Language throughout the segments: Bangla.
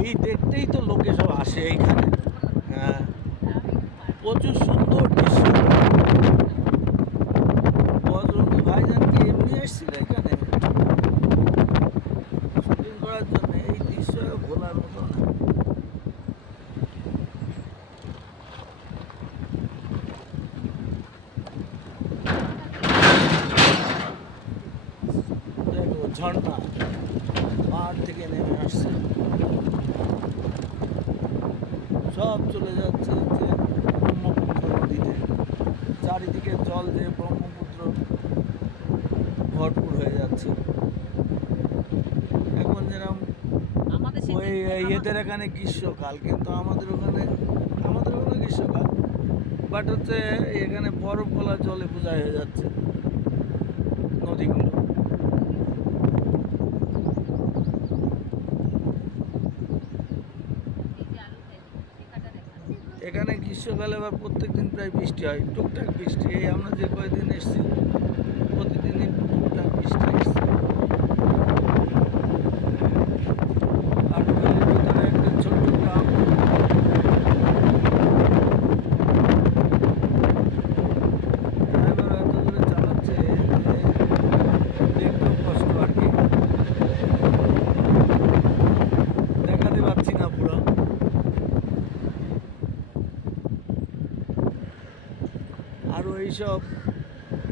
এই দেখতেই তো লোকে সব আসে এইখানে। হ্যাঁ, প্রচুর সুন্দর দৃশ্য। বজরঙ্গী ভাইজান কি এমনি এসেছিল এখানে শুটিং করার জন্য? এই দৃশ্য ভোলার মতো না। দেখো ঝর্ণা পাহাড় থেকে নেমে আসছে, সব চলে যাচ্ছে হচ্ছে ব্রহ্মপুত্র নদীতে। চারিদিকে জল দিয়ে ব্রহ্মপুত্র ভরপুর হয়ে যাচ্ছে। এখন যেরকম ওই এদের এখানে গ্রীষ্মকাল, কিন্তু আমাদের ওখানে গ্রীষ্মকাল, বাট হচ্ছে এখানে বরফ গলা জলে বোঝা হয়ে যাচ্ছে নদীগুলো। এখানে গ্রীষ্মকালে আবার প্রত্যেকদিন প্রায় বৃষ্টি হয়, টুকটাক বৃষ্টি। এই আমরা যে কয়েকদিন এসেছি প্রতিদিনই টুকটাক বৃষ্টি এসছে। আটুখালির ভিতরে একটা ছোট্ট গ্রাম। ড্রাইভার এত দূরে চালাচ্ছে যে দেখতেও কষ্ট আর কি, দেখাতে পারছি না পুরো। আরও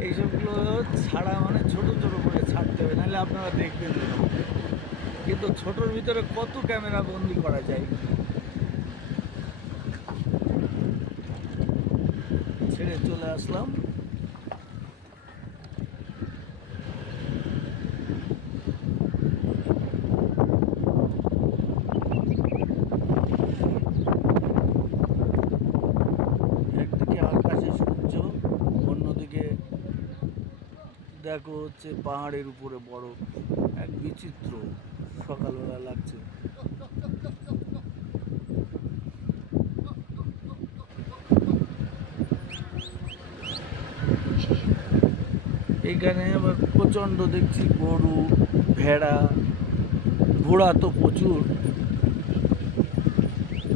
এইসবগুলো ছাড়া মানে ছোট ছোট করে ছাড়তে হবে, নাহলে আপনারা দেখবেন না। কিন্তু ছোটোর ভিতরে কত ক্যামেরা বন্দি করা যায়। ছেড়ে চলে আসলাম। একদিকে আকাশে সূর্য, অন্যদিকে দেখো হচ্ছে পাহাড়ের উপরে বরফ। এক বিচিত্র সকালবেলা লাগছে। এইখানে আবার প্রচণ্ড দেখছি গরু, ভেড়া, ঘোড়া তো প্রচুর।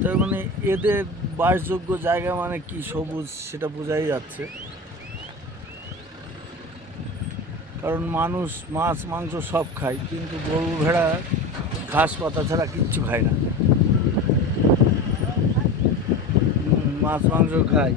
তার মানে এদের বাসযোগ্য জায়গা মানে কি সবুজ সেটা বোঝাই যাচ্ছে। কারণ মানুষ মাছ মাংস সব খায়, কিন্তু গরু ভেড়া ঘাস পাতা ছাড়া কিচ্ছু খায় না। মাছ মাংস খায়।